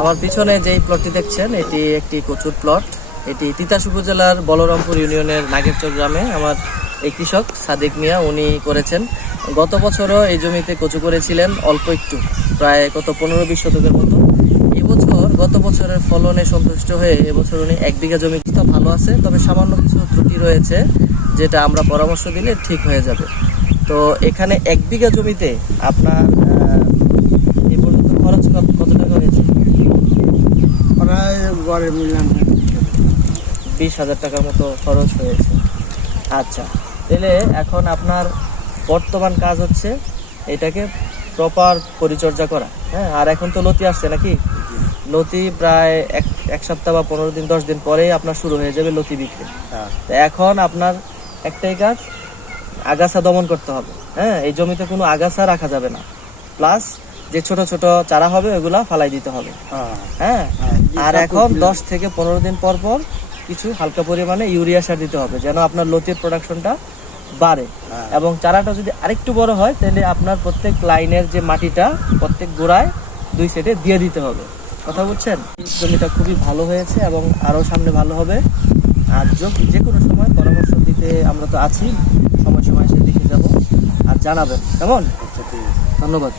আমার পিছনে যেই প্লটটি দেখছেন এটি একটি কচুর প্লট। এটি তিতাস উপজেলার বলরামপুর ইউনিয়নের নাগেরচর গ্রামে আমার এই কৃষক সাদিক মিয়া উনি করেছেন। গত বছরও এই জমিতে কচু করেছিলেন অল্প একটু, প্রায় কত 15-20 শতকের মতো। এবছর গত বছরের ফলনে সন্তুষ্ট হয়ে এবছর উনি 1 বিঘা জমি ভালো আছে, তবে সামান্য কিছু ত্রুটি রয়েছে যেটা আমরা পরামর্শ দিলে ঠিক হয়ে যাবে। তো এখানে 1 বিঘা জমিতে আপনার এই পর্যন্ত খরচ কত টাকা হয়েছে? প্রায় গড়ে মিললাম 20,000 টাকার মতো খরচ হয়েছে। আচ্ছা, তাহলে এখন আপনার বর্তমান কাজ হচ্ছে এটাকে প্রপার পরিচর্যা করা। হ্যাঁ, আর এখন তো লতি আসছে নাকি? লতি প্রায় এক সপ্তাহ বা 15 দিন 10 দিন পরেই আপনার শুরু হয়ে যাবে লতি বিক্রি। তো এখন আপনার একটাই কাজ, আগাছা দমন করতে হবে। হ্যাঁ, এই জমিতে কোনো আগাছা রাখা যাবে না, প্লাস যে ছোট ছোট চারা হবে ওগুলা ফালাই দিতে হবে। হ্যাঁ, আর এখন 10 থেকে 15 দিন পর পর কিছু হালকা পরিমাণে ইউরিয়া সার দিতে হবে, যেন আপনার লতির প্রোডাকশনটা বাড়ে। এবং চারাটা যদি আরেকটু বড় হয় তাহলে আপনার প্রত্যেক লাইনের যে মাটিটা প্রত্যেক গোড়ায় 2 সাইডে দিয়ে দিতে হবে। কথা বুঝছেন? জমিটা খুবই ভালো হয়েছে এবং আরো সামনে ভালো হবে। আর যে কোনো সময় পরামর্শ দিতে আমরা তো আছি, সময় সময় এসে দেখে যাব আর জানাবেন। কেমন? ধন্যবাদ।